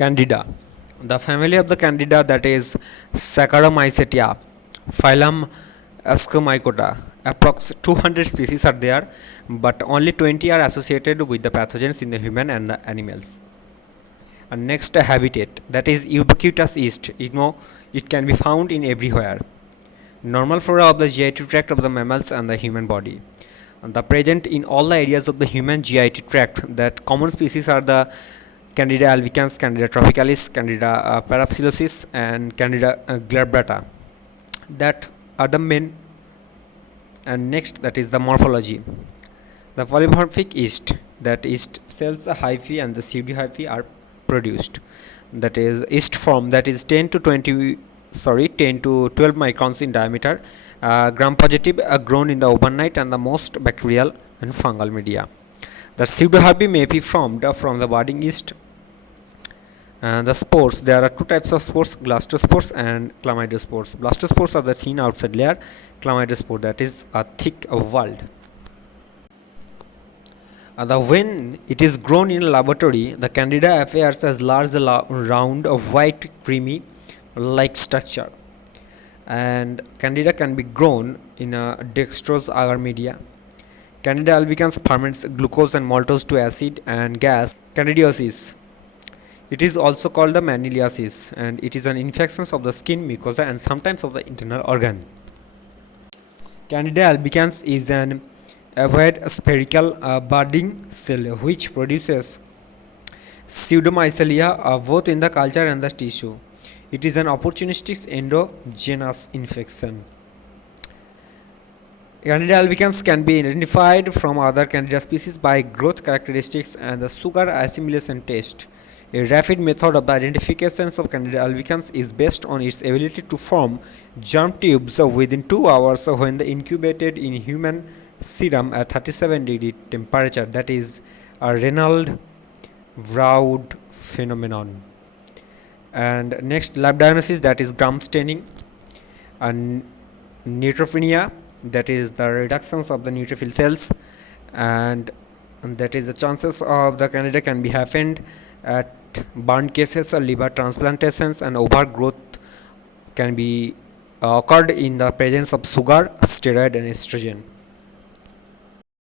Candida. The family of the Candida, that is Saccharomycetaceae, phylum Ascomycota. Approx 200 species are there, but only 20 are associated with the pathogens in the human and the animals. And next, habitat, that is ubiquitous yeast. It can be found in everywhere. Normal flora of the GI tract of the mammals and the human body. And the present in all the areas of the human GI tract. That common species are the Candida albicans, Candida tropicalis, Candida parapsilosis, and Candida glabrata. That are the main. And next, that is the morphology. The polymorphic yeast, that yeast cells, the hyphae and the pseudo-hyphae are produced. That is yeast form, that is 10 to 12 microns in diameter, gram positive, grown in the overnight and the most bacterial and fungal media. The pseudo-hyphae may be formed from the budding yeast. And the spores, there are two types of spores, blastospores and chlamydospores. Blastospores are the thin outside layer, chlamydospore, that is a thick walled. When it is grown in a laboratory, the Candida appears as large, round, white, creamy like structure. And Candida can be grown in a dextrose agar media. Candida albicans ferments glucose and maltose to acid and gas. Candidiosis. It is also called the maniliasis, and it is an infection of the skin, mucosa, and sometimes of the internal organ. Candida albicans is an ovoid spherical budding cell which produces pseudomycelia both in the culture and the tissue. It is an opportunistic endogenous infection. Candida albicans can be identified from other Candida species by growth characteristics and the sugar assimilation test. A rapid method of the identification of Candida albicans is based on its ability to form germ tubes within 2 hours when they incubated in human serum at 37° temperature. That is a Reynolds Braude phenomenon. And next, lab diagnosis, that is gram staining. And neutropenia, that is the reductions of the neutrophil cells, and that is the chances of the Candida can be happened at burn cases or liver transplantations, and overgrowth can be occurred in the presence of sugar, steroid, and estrogen.